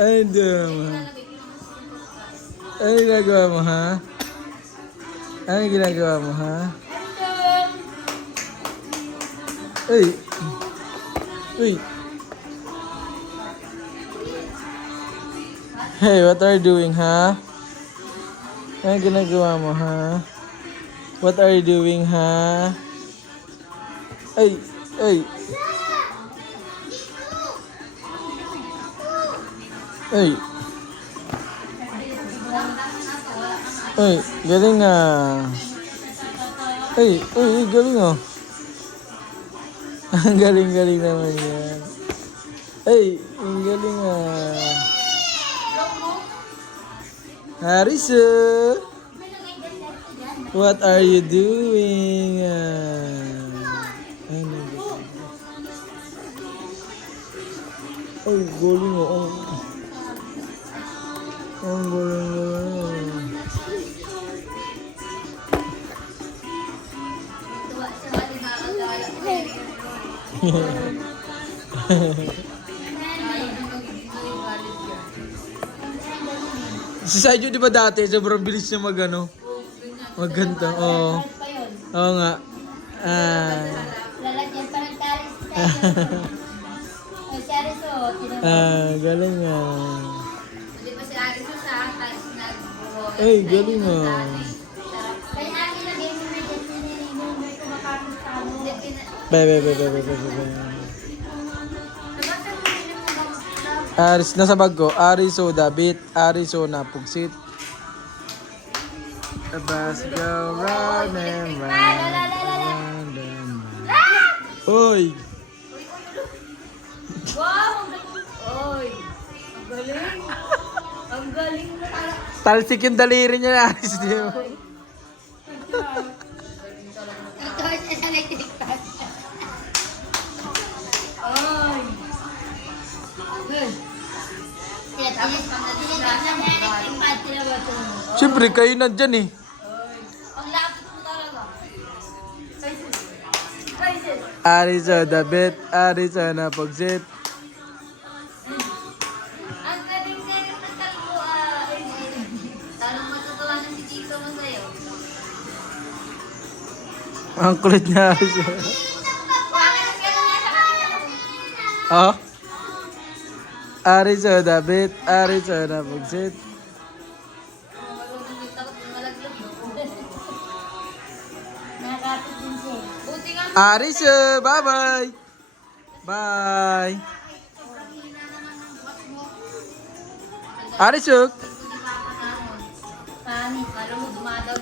Ay, mo. Ano ginagawa mo, ha? Ano ginagawa mo, ha? Uy! Uy! Hey, what are you doing, ha? Ano ginagawa mo, ha? What are you doing, ha? Ay! Ay! Ay! Ay! Galing nga! Ay! Ay! Galing nga! Ang galing-galing naman yan. Ay! Ang galing nga! Harisu! What are you doing? Ano ba? Ay, galing nga! Ang galing-galing! Si Sayo, di ba dati, sobrang bilis niya magganto. Oo. Oo nga. Lalagyan pa ng taris. Si Ariso, Galing nga. hindi pa si Ariso sa taris nag-buo. Ay, galing nga. Kaya akin lagay mo na dyan, yung may kumakapit sa ano. Be. Aris, nasa bag ko. Arizona bit. Arizona pugsit. The bus go round and round and round. Uy! Wow! Oy! Ang galing! Ang galing mo pala! Talsik yung daliri niya, Aris. Di ba? Ito siya sa electric touch. Oy! Good! Tapos pang electric pad, tinabato mo. Siyempre, kayo nandyan eh. Ang lapit mo talaga. Prices! Arizona bit. Arizona pugsit. Ang galing-galing ng kalbo, Talong matutuwa na si Tito mo sa'yo. Ang kulit niya, Aris. Bakit ka na sa kanila? Oh? Arizona bit. Arizona pugsit. Nakakapit din siya. Buti nga. Aris, bye-bye. Bye. Aris, Panis, alam mo, dumadago.